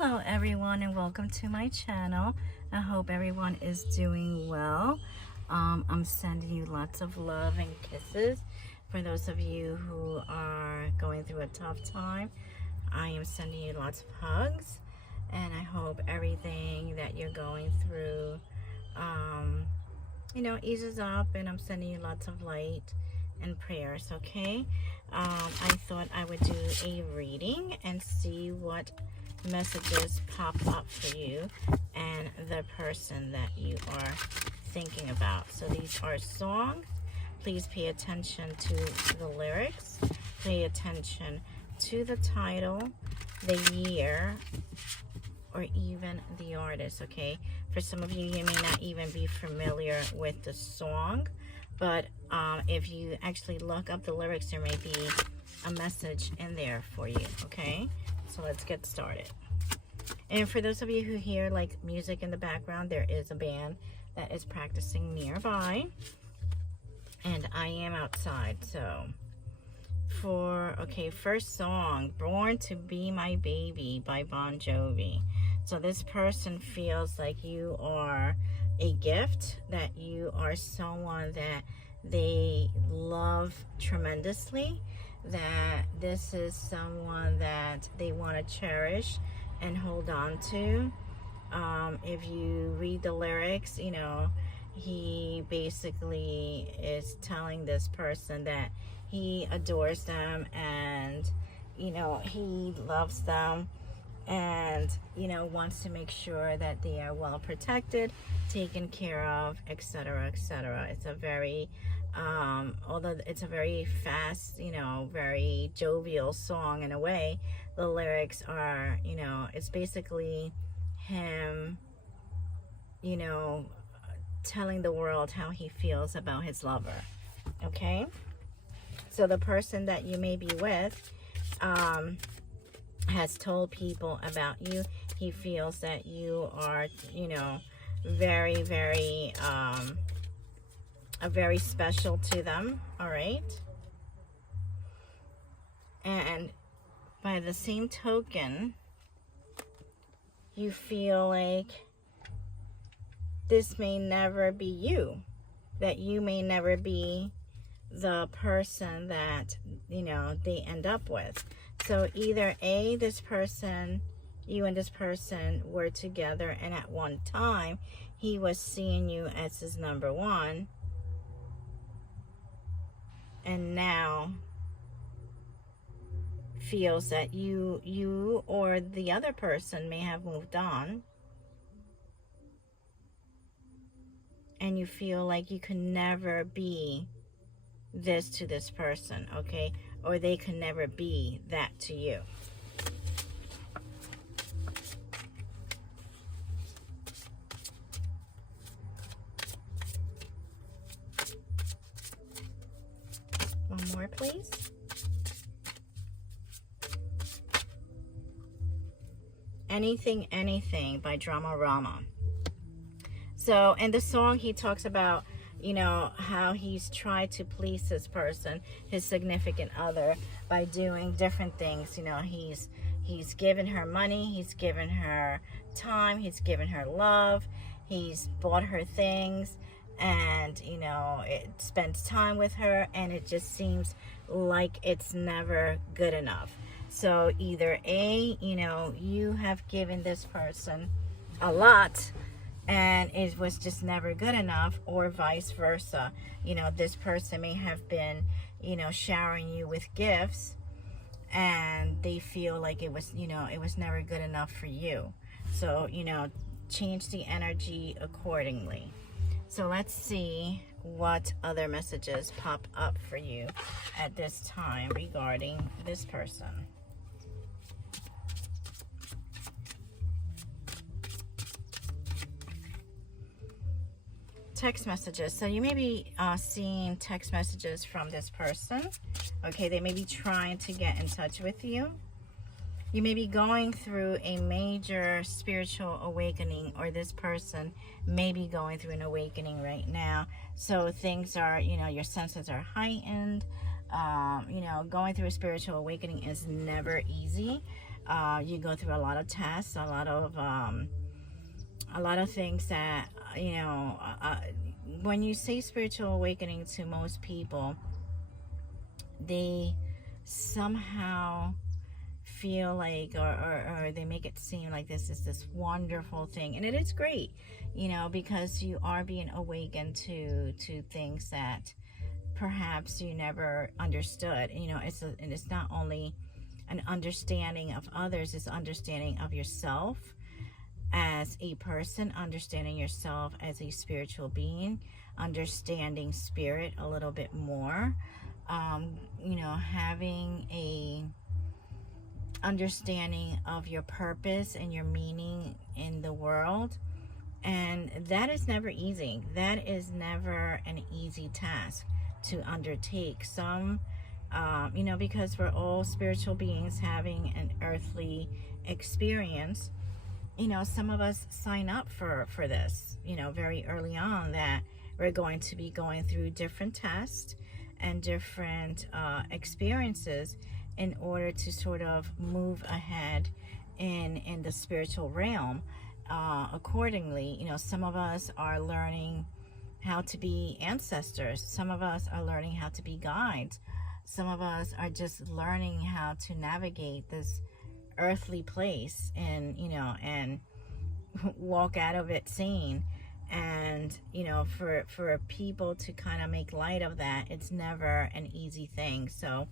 Hello everyone and welcome to my channel. I hope everyone is doing well. I'm sending you lots of love and kisses. For those of you who are going through a tough time, I am sending you lots of hugs, and I hope everything that you're going through eases up, and I'm sending you lots of light and prayers. Okay, I thought I would do a reading and see what messages pop up for you and the person that you are thinking about. So these are songs. Please pay attention to the lyrics, pay attention to the title, the year, or even the artist. Okay, for some of you, you may not even be familiar with the song, but if you actually look up the lyrics, there may be a message in there for you. Okay, so let's get started. And for those of you who hear like music in the background, there is a band that is practicing nearby, and I am outside. So first song, Born to Be My Baby by Bon Jovi. So this person feels like you are a gift, that you are someone that they love tremendously, that this is someone that they want to cherish and hold on to. If you read the lyrics, he basically is telling this person that he adores them, and he loves them, and wants to make sure that they are well protected, taken care of, etc., etc. It's a very although it's a very fast, very jovial song in a way, the lyrics are, it's basically him, telling the world how he feels about his lover. Okay, so the person that you may be with has told people about you. He feels that you are, very, very very special to them. All right, and by the same token, you feel like this may never be you, that you may never be the person that they end up with. So either A, this person, you and this person were together, and at one time he was seeing you as his number one, and now feels that you or the other person may have moved on, and you feel like you can never be this to this person, okay? Or they can never be that to you. One more, please. Anything by Drama Rama. So in the song, he talks about, how he's tried to please this person, his significant other, by doing different things. He's given her money, he's given her time, he's given her love, he's bought her things, and it spends time with her, and it just seems like it's never good enough. So either A, you have given this person a lot and it was just never good enough, or vice versa. This person may have been, showering you with gifts, and they feel like it was, it was never good enough for you. So, change the energy accordingly. So let's see what other messages pop up for you at this time regarding this person. Text messages. So you may be seeing text messages from this person. Okay, they may be trying to get in touch with you. You may be going through a major spiritual awakening, or this person may be going through an awakening right now. So things are, your senses are heightened. Going through a spiritual awakening is never easy. You go through a lot of tests, a lot of things that, when you say spiritual awakening, to most people, they somehow feel like, or they make it seem like this is this wonderful thing, and it is great, because you are being awakened to things that perhaps you never understood. And it's not only an understanding of others, it's understanding of yourself as a person, understanding yourself as a spiritual being, understanding spirit a little bit more, having a understanding of your purpose and your meaning in the world. And that is never easy. That is never an easy task to undertake. Because we're all spiritual beings having an earthly experience, some of us sign up for this, very early on, that we're going to be going through different tests and different experiences in order to sort of move ahead in the spiritual realm. Accordingly, some of us are learning how to be ancestors. Some of us are learning how to be guides. Some of us are just learning how to navigate this earthly place and walk out of it sane. And for people to kind of make light of that, it's never an easy thing. So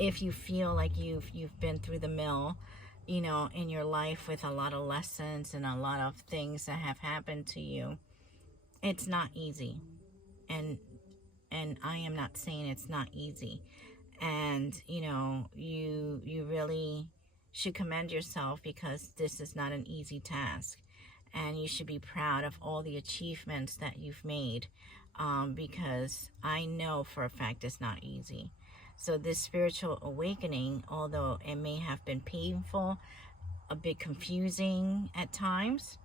if you feel like you've been through the mill, in your life, with a lot of lessons and a lot of things that have happened to you, it's not easy. And I am not saying it's not easy. And you really should commend yourself, because this is not an easy task, and you should be proud of all the achievements that you've made, because I know for a fact it's not easy. So this spiritual awakening, although it may have been painful, a bit confusing at times,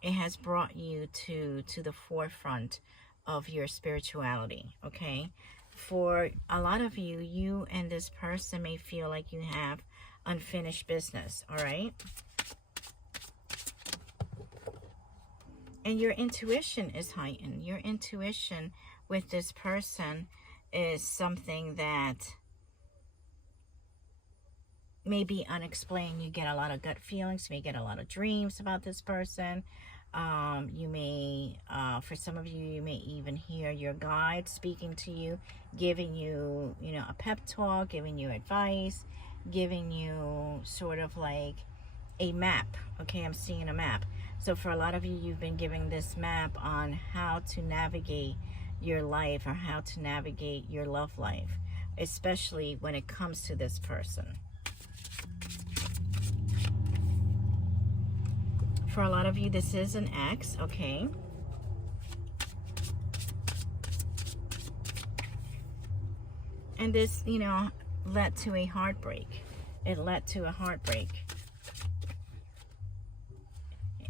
it has brought you to the forefront of your spirituality, okay? For a lot of you, you and this person may feel like you have unfinished business, all right? And your intuition is heightened. Your intuition with this person is something that may be unexplained. You get a lot of gut feelings. You may get a lot of dreams about this person. You may, for some of you, you may even hear your guide speaking to you, giving you, a pep talk, giving you advice, giving you sort of like a map. Okay, I'm seeing a map. So for a lot of you, you've been given this map on how to navigate your life, or how to navigate your love life, especially when it comes to this person. For a lot of you, this is an ex, okay? And this, led to a heartbreak. It led to a heartbreak.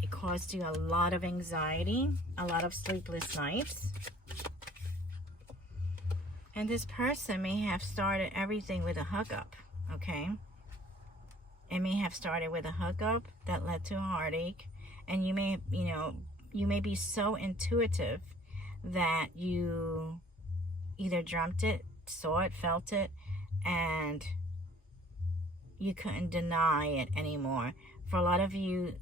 It caused you a lot of anxiety, a lot of sleepless nights. And this person may have started everything with a hookup, okay? It may have started with a hookup that led to a heartache. And you may, you may be so intuitive that you either dreamt it, saw it, felt it, and you couldn't deny it anymore. For a lot of you,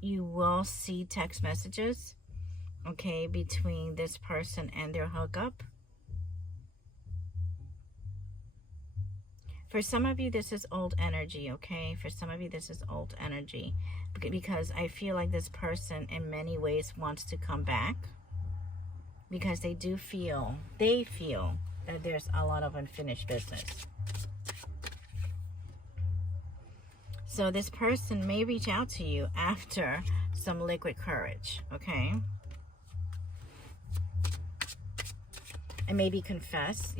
you will see text messages, okay, between this person and their hookup. For some of you, this is old energy, okay? For some of you, this is old energy, because I feel like this person in many ways wants to come back, because they feel that there's a lot of unfinished business. So this person may reach out to you after some liquid courage, okay? And maybe confess,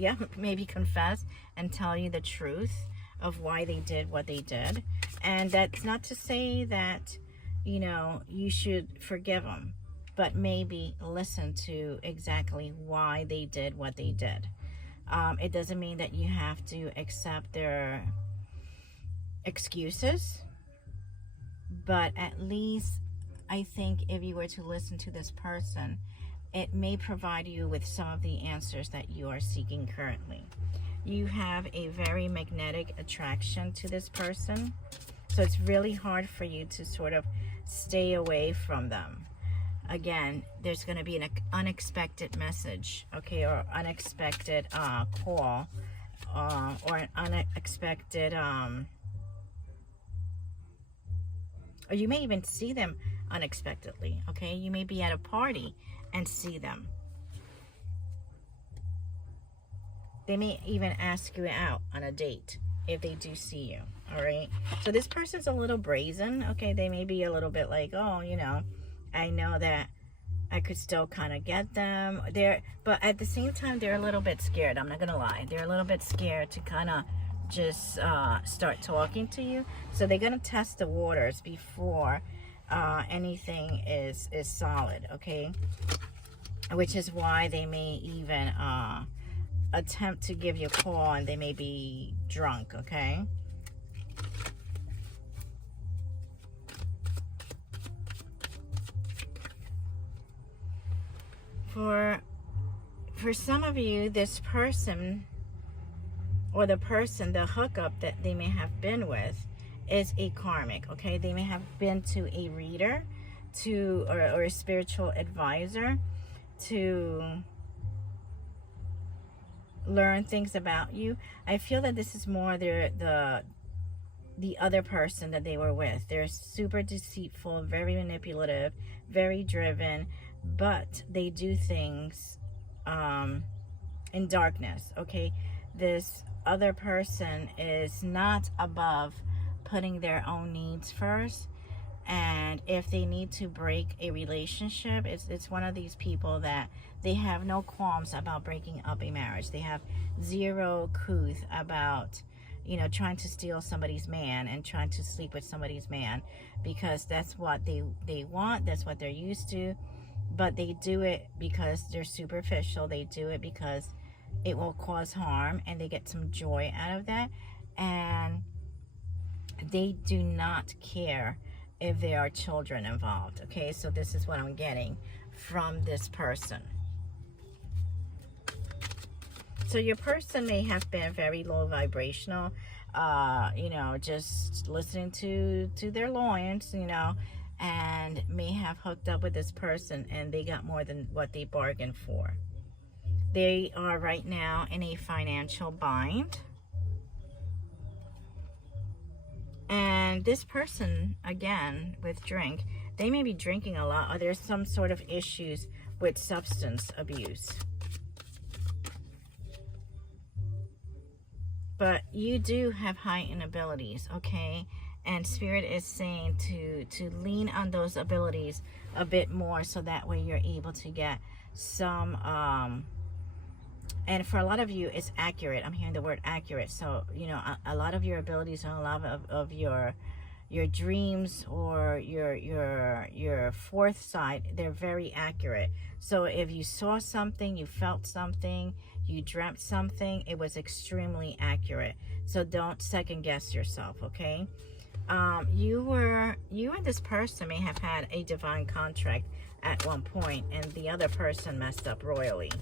and tell you the truth of why they did what they did. And that's not to say that, you should forgive them, but maybe listen to exactly why they did what they did. It doesn't mean that you have to accept their excuses, but at least I think if you were to listen to this person, it may provide you with some of the answers that you are seeking currently. You have a very magnetic attraction to this person, so it's really hard for you to sort of stay away from them. Again, there's going to be an unexpected message, okay, or unexpected call, or an unexpected, or you may even see them unexpectedly, okay? You may be at a party and see them. They may even ask you out on a date if they do see you, all right? So this person's a little brazen, okay? They may be a little bit like, oh, you know, I know that I could still kind of get them. But at the same time, they're a little bit scared. I'm not going to lie. They're a little bit scared to kind of just start talking to you. So they're going to test the waters before anything is solid, okay? Which is why they may even attempt to give you a call, and they may be drunk, okay? For some of you, this person, or the hookup that they may have been with, is a karmic, okay? They may have been to a reader, or a spiritual advisor, to learn things about you. I feel that this is more the other person that they were with. They're super deceitful, very manipulative, very driven, but they do things in darkness, okay? This other person is not above putting their own needs first, and if they need to break a relationship, it's one of these people that they have no qualms about breaking up a marriage. They have zero couth about, you know, trying to steal somebody's man and trying to sleep with somebody's man, because that's what they want, that's what they're used to. But they do it because they're superficial. They do it because it will cause harm, and they get some joy out of that. And they do not care if there are children involved, okay? So this is what I'm getting from this person. So your person may have been very low vibrational, you know, just listening to their loins, you know, and may have hooked up with this person and they got more than what they bargained for. They are right now in a financial bind. And this person, again, with drink, they may be drinking a lot, or there's some sort of issues with substance abuse. But you do have heightened abilities, okay? And Spirit is saying to lean on those abilities a bit more, so that way you're able to get some, and for a lot of you, it's accurate. I'm hearing the word accurate. So, you know, a lot of your abilities and a lot of your dreams or your fourth side, they're very accurate. So if you saw something, you felt something, you dreamt something, it was extremely accurate. So don't second guess yourself, okay? You and this person may have had a divine contract at one point, and the other person messed up royally.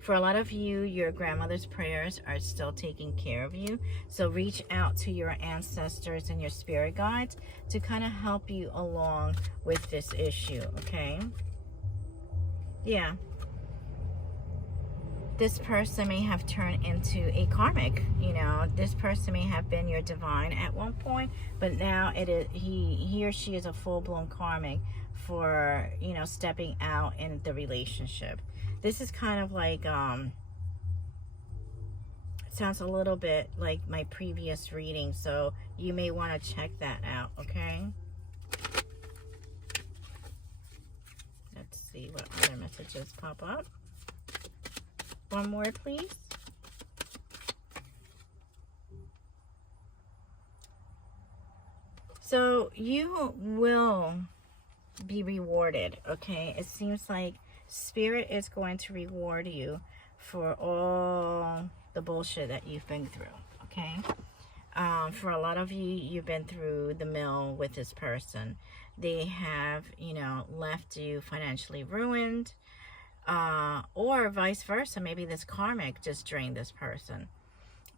For a lot of you, your grandmother's prayers are still taking care of you. So reach out to your ancestors and your spirit guides to kind of help you along with this issue, okay? Yeah. This person may have turned into a karmic, you know. This person may have been your divine at one point, but now it is he or she is a full-blown karmic for, you know, stepping out in the relationship. This is kind of like, it sounds a little bit like my previous reading, so you may want to check that out, okay? Let's see what other messages pop up. One more, please. So you will be rewarded, okay? It seems like Spirit is going to reward you for all the bullshit that you've been through, okay? For a lot of you, you've been through the mill with this person. They have, you know, left you financially ruined, or vice versa. Maybe this karmic just drained this person.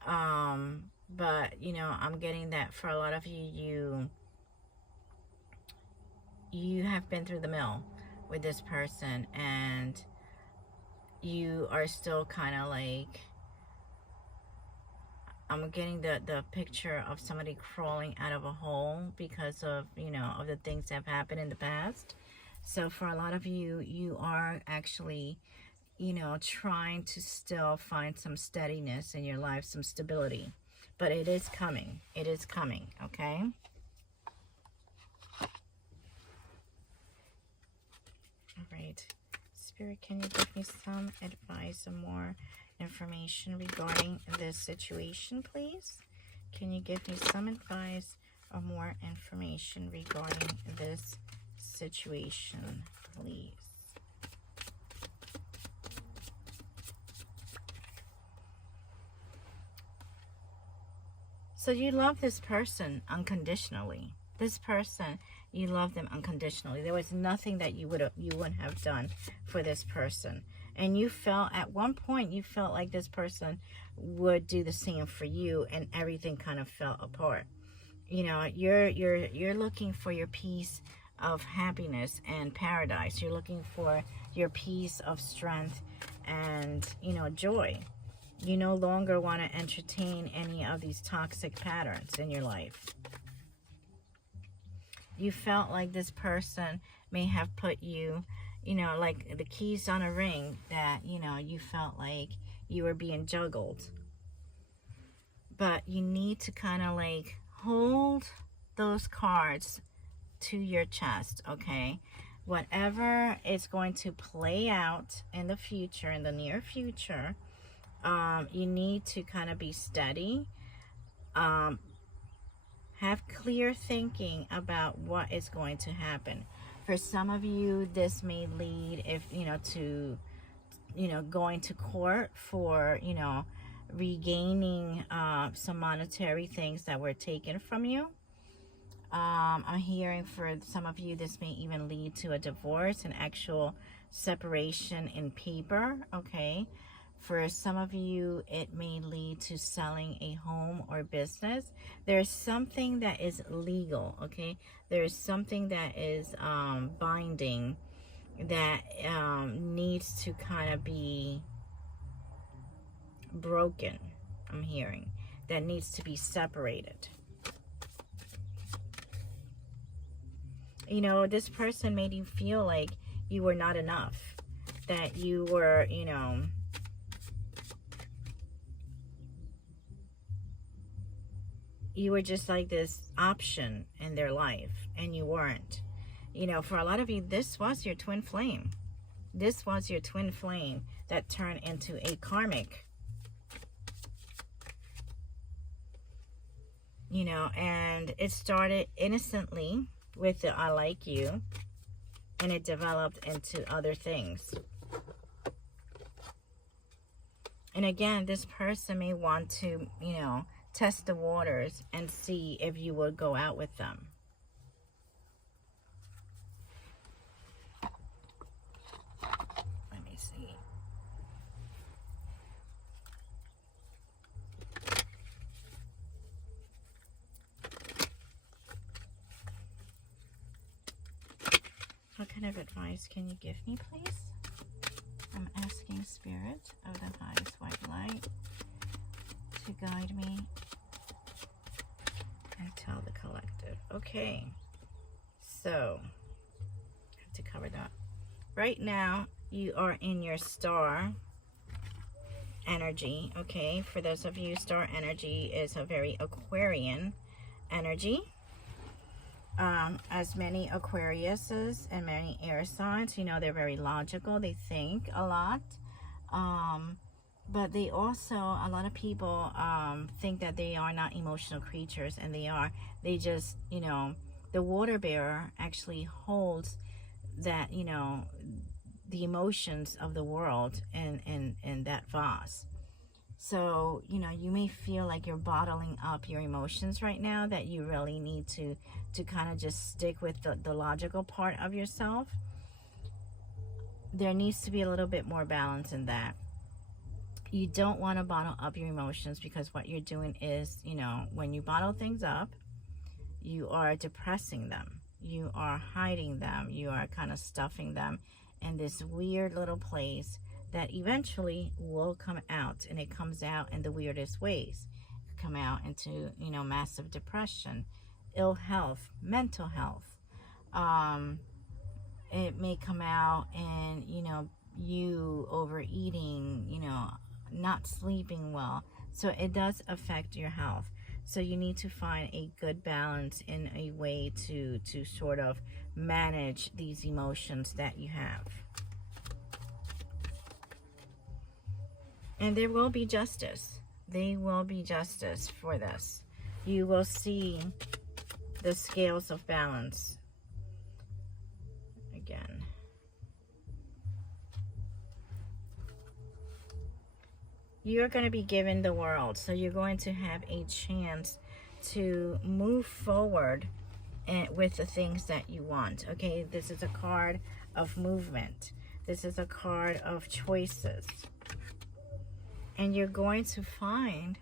But, you know, I'm getting that for a lot of you, you have been through the mill with this person, and you are still kind of like, I'm getting the picture of somebody crawling out of a hole because of, you know, of the things that have happened in the past. So for a lot of you, you are actually, you know, trying to still find some steadiness in your life, some stability. But it is coming. It is coming, okay? All right. Spirit, can you give me some advice, some more information regarding this situation, please? Can you give me some advice or more information regarding this situation, please? So you love this person unconditionally. This person, you love them unconditionally. There was nothing that you wouldn't have done for this person. And you felt, at one point, you felt like this person would do the same for you, and everything kind of fell apart. You know, you're looking for your piece of happiness and paradise. You're looking for your piece of strength and, you know, joy. You no longer want to entertain any of these toxic patterns in your life. You felt like this person may have put you, you know, like the keys on a ring, that, you know, you felt like you were being juggled. But you need to kind of like hold those cards to your chest, okay? Whatever is going to play out in the future, in the near future, you need to kind of be steady, have clear thinking about what is going to happen. For some of you, this may lead, if you know, to, you know, going to court for, you know, regaining some monetary things that were taken from you. I'm hearing for some of you, this may even lead to a divorce, an actual separation in paper, okay? For some of you, it may lead to selling a home or business. There's something that is legal, okay? There's something that is binding, that needs to kind of be broken, I'm hearing. That needs to be separated. You know, this person made you feel like you were not enough. That you were, you know, you were just like this option in their life, and you weren't. You know, for a lot of you, this was your twin flame. This was your twin flame that turned into a karmic. You know, and it started innocently with the I like you, and it developed into other things. And again, this person may want to, you know, test the waters and see if you would go out with them. Let me see. What kind of advice can you give me, please? I'm asking Spirit of the highest white light to guide me and tell the collective. Okay, so I have to cover that. Right now, you are in your star energy, okay? For those of you, star energy is a very Aquarian energy. As many Aquariuses and many air signs, you know, they're very logical. They think a lot. But they also, a lot of people think that they are not emotional creatures, and they are. They just, you know, the water bearer actually holds that, you know, the emotions of the world in that vase. So, you know, you may feel like you're bottling up your emotions right now, that you really need to kind of just stick with the logical part of yourself. There needs to be a little bit more balance in that. You don't want to bottle up your emotions, because what you're doing is, you know, when you bottle things up, you are depressing them. You are hiding them. You are kind of stuffing them in this weird little place that eventually will come out. And it comes out in the weirdest ways. It come out into, you know, massive depression, ill health, mental health. It may come out in, you know, you overeating, you know, not sleeping well. So it does affect your health. So you need to find a good balance in a way to sort of manage these emotions that you have. And there will be justice. There will be justice for this. You will see the scales of balance again. You're going to be given the world, so you're going to have a chance to move forward with the things that you want. Okay, this is a card of movement. This is a card of choices. And you're going to find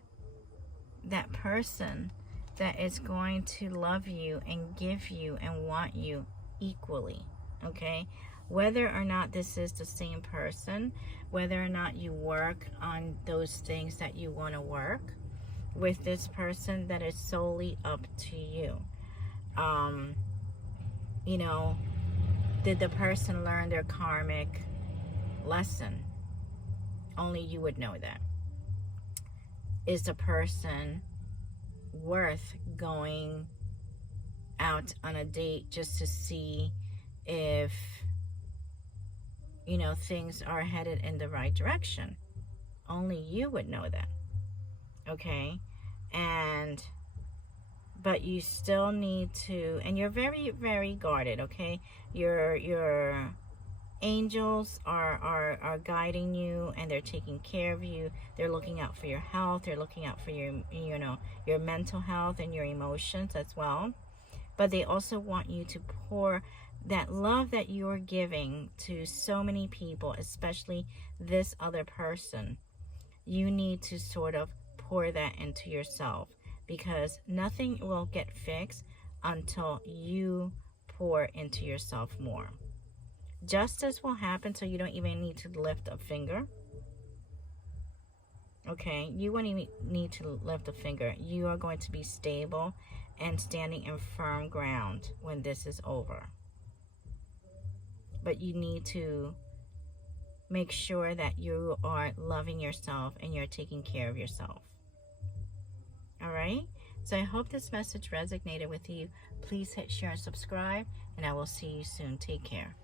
that person that is going to love you and give you and want you equally. Okay, whether or not this is the same person, whether or not you work on those things that you want to work with this person, that is solely up to you. You know, did the person learn their karmic lesson? Only you would know that. Is the person worth going out on a date just to see if, you know, things are headed in the right direction? Only you would know that. Okay? But you still need to, and you're very, very guarded, okay? Your angels are guiding you, and they're taking care of you. They're looking out for your health. They're looking out for your, you know, your mental health and your emotions as well. But they also want you to pour that love that you're giving to so many people, especially this other person. You need to sort of pour that into yourself, because nothing will get fixed until you pour into yourself more. Justice will happen, so you don't even need to lift a finger. Okay, you won't even need to lift a finger. You are going to be stable and standing in firm ground when this is over. But you need to make sure that you are loving yourself and you're taking care of yourself. All right? So I hope this message resonated with you. Please hit share and subscribe, and I will see you soon. Take care.